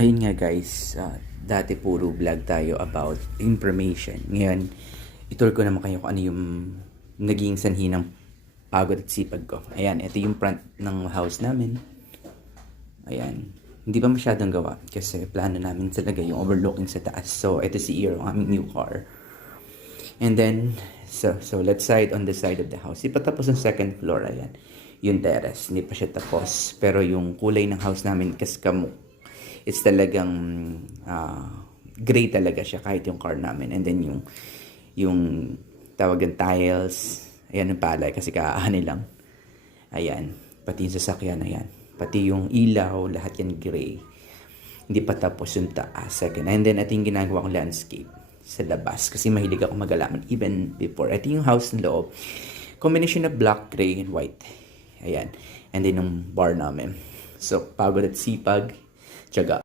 Ayun nga guys, dati puro vlog tayo about information. Ngayon, itur ko naman kayo kung ano yung naging sanhi ng pagod at sipag ko. Ayan, ito yung front ng house namin. Ayan, hindi pa masyadong gawa kasi plano namin talaga yung overlooking sa taas. So, ito si Eero, ang aming new car. And then, so let's side on the side of the house. Di pa tapos ang second floor, ayan. Yung terrace, hindi pa siya tapos. Pero yung kulay ng house namin, kaskamuk. It's talagang gray talaga siya kahit yung car namin. And then yung tawag ng tiles, ayan yung palay kasi kaaani lang. Ayan, pati yung sasakyan, ayan. Pati yung ilaw, lahat yan gray. Hindi pa tapos yung taas, second. And then, ito yung ginagawa kong landscape sa labas. Kasi mahilig ako mag-alaman even before. Ito yung house na loob. Combination of black, gray, and white. Ayan. And then, yung bar namin. So, pagod at sipag, tiyaga.